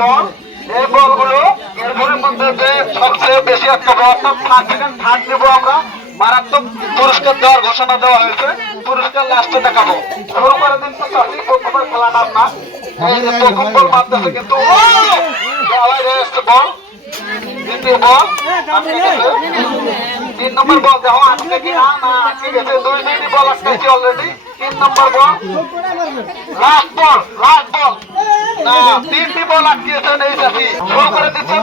দল এই বলগুলো এরপরের মধ্যে যে সবচেয়ে বেশি একটা বল থার্ড সেকেন্ড থার্ড নেব আমরা। মারাত্মক পুরস্কার দেওয়ার ঘোষণা দেওয়া হয়েছে। পুরস্কার লাস্টে দেখাবো। শুরু করে দিন তো চাষি প্রথমের খেলাটার না এই যে প্রথম বল মারতেছে কিন্তু বল। দ্বিতীয় বল। তিন নম্বর বল দেখো আজকে কি না না আজকে গেছে। দুই মিনিট বল আটকেছি অলরেডি তিন নম্বর বল। লাস্ট বল লাস্ট তিনটি বল শুরু করে দিচ্ছেন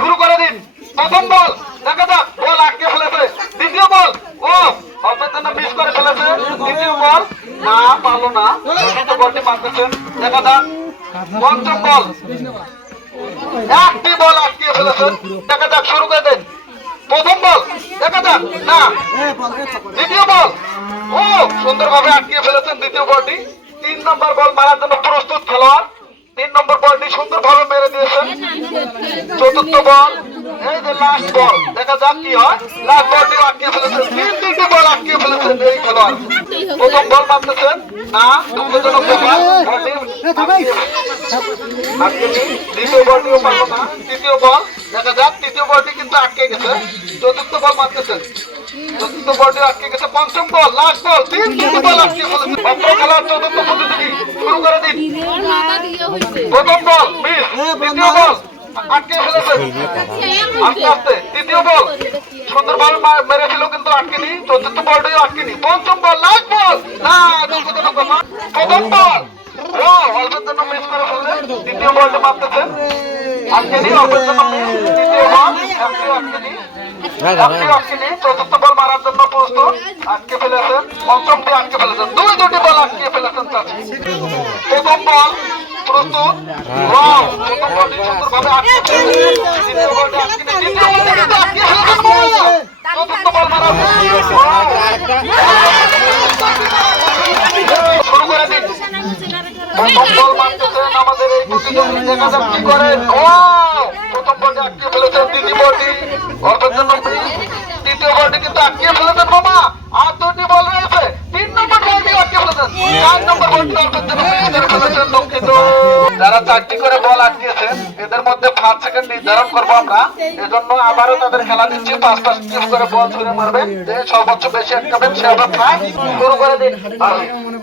শুরু করে দিন। প্রথম বল, দেখা যাক, বল আটকে ফেলেছে। দ্বিতীয় বল, ও জন্য মিস করে ফেলেছে। বল, না না। মারতেছেন দেখা যাক, পঞ্চম বল। একটি বল আটকিয়ে ফেলেছেন দেখা যাক, শুরু করে দেন। প্রথম বল, দেখা যাক, না। দ্বিতীয় বল, ও, সুন্দরভাবে আটকিয়ে ফেলেছেন দ্বিতীয় বলটি। তিন নম্বর বল মারার জন্য প্রস্তুত খেলোয়াড়। বলটি সুন্দরভাবে মেরে দিয়েছেন। চতুর্থ বল। তৃতীয় কিন্তু আটকে গেছে। চতুর্থ বল মারতেছেন। চতুর্থ বলটি আটকে গেছে পঞ্চম বল লাস্ট বল তিন বল আটকে ফেলেছে অপর খেলার চতুর্থ প্রতিযোগী শুরু করে দিন। প্রথম বল মিস দ্বিতীয় বল আটকে ফেলেছে। আস্তে আস্তে তৃতীয় বল। সুন্দরভাবে মা- মেরেছিল কিন্তু আটকেনি চতুর্থ বলটিও আটকেনি। পঞ্চম বল লাস্ট বল না প্রথম বল। অল্পের জন্য মিস করে ফেললেন দ্বিতীয় বলটি মারতেছেন আটকেনি অল্পের জন্য মিস তৃতীয় বল একটিও আটকেনি চতুর্থ বল মারার জন্য প্রস্তুত। আটকে ফেলেছেন পঞ্চমটি আটকে ফেলেছেন দুই দুটি বল আটকে ফেলেছেন প্রথম বল প্রস্তুত। প্রথম বলটি সুন্দরভাবে আটকে ফেলেছেন দ্বিতীয় বলটি আটকে তৃতীয় বলটি কিন্তু আটকে ফেলেছেন বল চতুর্থ বল মারা শুরু করে দিন প্রথম বল মারতেছেন আমাদের এই প্রতিযোগী দেখা যাক যারা চারটি করে বল আটকিয়েছেন এদের মধ্যে ফার্স্ট সেকেন্ড নির্ধারণ করব আমরা। এজন্য আবারও তাদের খেলা দিচ্ছি। পাঁচ পাঁচ করে বল ছুড়ে মারবেন। যে সর্বোচ্চ বেশি আটকাবেন, সে প্রায় শুরু করে দিন।